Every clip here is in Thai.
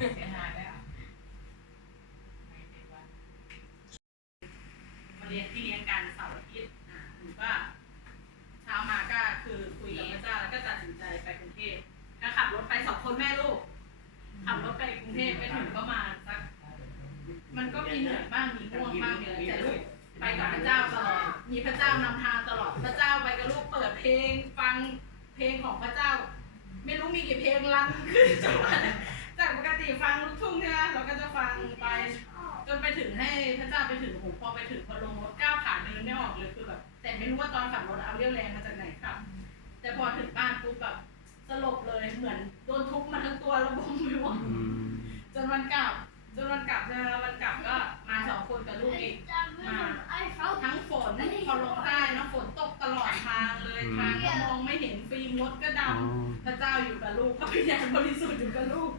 ม่เป็นไรมาเรียนที่เลี้ยงกันเสาร์อาทิตย์อะหนูก็เช้ามาก็คือคุยกับพระเจ้าแล้วก็ตัดสินใจไปกรุงเทพก็ขับรถไปสองคนแม่ลูก ขับรถไปกรุงเทพไปถึงก็มาสัก มันก็มีเหนื่อยบ้างมีง่วงบ้างเลยแต่ลูกไปกับพระเจ้าตลอด มีพระเจ้านำทางตลอด พระเจ้าไปกับลูกเปิดเพลง ฟังเพลงของพระเจ้า ไม่รู้มีกี่เพลงรันขึ้นจนวันจากปกติฟังลูกทุ่งเนี่ยเราก็จะฟังไปจนไปถึงให้พระเจ้าไปถึงโอ้โหพอไปถึงพอลงรถก้าวขาเดินไม่ออกเลยคือแบบแต่ไม่รู้ว่าตอนขับรถเอาเรี่ยวแรงมาจากไหนครับ แต่พอถึงบ้านปุ๊บแบบสลบเลยเหมือนโดนทุบมาทั้งตัวระบมไปหมดอืมจนวันกลับจนวันกลับเนี่ยวันกลับก็มาสองคนกับลูกอีก พระเจ้าอยู่กับลูกพระวิญญาณบริสุทธิ์อยู่กับลูก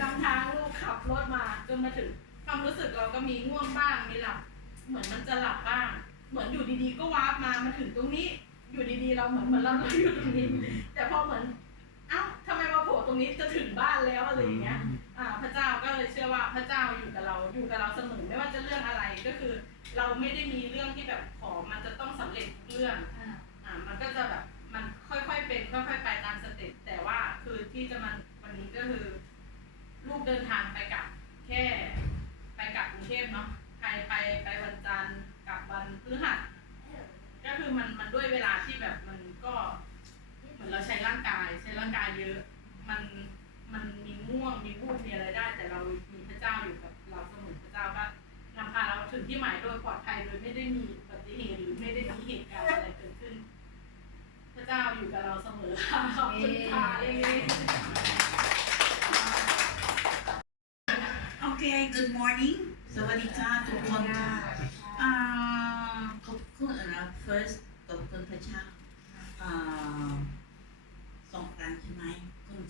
นำทางลูกขับรถมาจนมาถึงความรู้สึกเราก็มีง่วงบ้างมีหลับ เหมือนมันจะหลับบ้าง เหมือนอยู่ดีๆ ก็วาร์ปมามาถึงตรงนี้ อยู่ดีๆ เราเหมือนเหมือนเราอยู่ตรงนี้ แต่พอเหมือนเอ้าทำไมมาโผล่ตรงนี้จะถึงบ้านแล้วอะไรอย่างเงี้ยอ่าพระเจ้าก็เลยเชื่อว่าพระเจ้าอยู่กับเราอยู่กับเราเสมอไม่ว่าจะเรื่องอะไรก็คือ เราไม่ได้มีเรื่องที่แบบขอมันจะต้องสำเร็จทุกเรื่องอ่ามันก็จะแบบมันค่อยๆเป็นค่อยๆไป ที่จะมันวันนี้ก็คือ ลูกเดินทางไปกลับ แค่ไปกลับกรุงเทพเนาะใครไปไปวันจันทร์กลับวันพฤหัสก็คือมันมันด้วยเวลาที่แบบมันก็เหมือนเราใช้ร่างกาย ใช้ร่างกายเยอะ มันมันมีง่วงมีวูบมีอะไรได้ แต่เรามีพระเจ้าอยู่กับเราเสมอพระเจ้าก็นำพาเราถึงที่หมายโดยปลอดภัยโดยไม่ได้มีอุบัติเหตุหรือไม่ได้มีเหตุการณ์อะไรเกิดขึ้น พระเจ้าอยู่กับเราเสมอค่ะขอบคุณค่ะ Okay, good morning. สวัสดีจ้าทุกคนค่ะอ่าขอบคุณนะ first ขอบคุณพระเจ้าอ่าสองครั้งใช่ไหมคุณ